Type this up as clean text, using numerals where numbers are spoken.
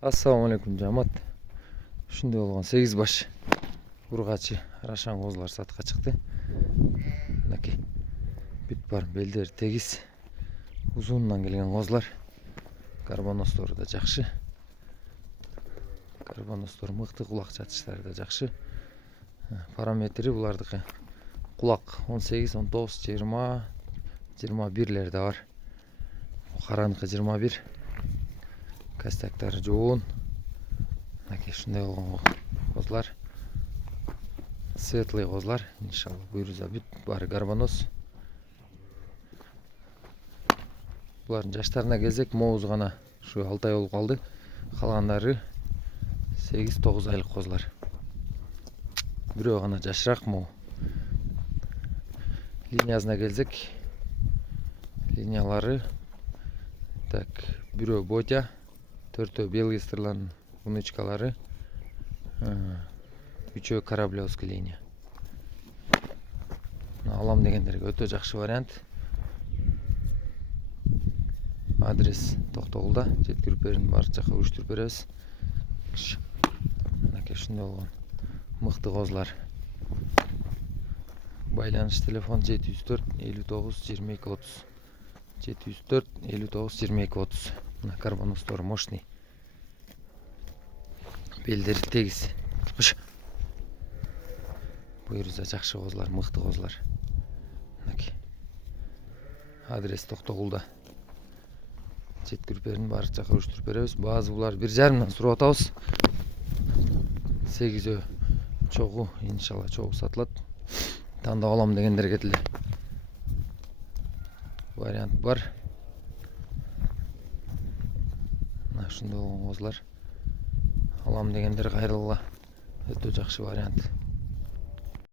Assalamu alaikum жамат. Ушундай болгон 8 баш ургачы арашан козулар сатка чыкты. Мынакей бүт бар белдери тегиз. Узунунан келген козулар. Карбоностору да жакшы. Карбоностор мыкты, кулак чатыштары да жакшы. Параметри булардыкы кулак 18, 19, 20, 21лер да бар. Караныкы 21. Кастактары жоон. Мынакей ушундай болгон козулар. Светлый козулар, иншалла буйруза бүт баары карбонос. Булардын жаштарына келсек, моозу гана ушу 6 ай болуп калды. Калгандары 8-9 айлык козулар. Бирөө гана жашыраак моо. Линиясына келсек, линиялары так, бирөө ботя, 4 белгистрлардын внучкалары, 3 кораблевский линия. Алам дегендерге өтө жакшы вариант. Адрес Токтогулда, жеткирип баары жака уруштуруп беребиз. Мынакей ушундай болгон мыкты козулар. Байланыш телефон 704 59 22 30. 704 59 22 30. Мына карбоностор мощный. Белдери тегиз. Буйруза жакшы козулар, мыкты козулар. Мынакей. Адрес Токтогулда. Жеткирип баары жака уруштуруп беребиз. Баазы булар 1,5 сурап атабыз. 8 чогуу, иншалла чогуу сатылат. Тандап алам дегендерге деле вариант бар. Мына ушундай болгон козулар. Алам дегендер кайрылгыла өтө жакшы вариант.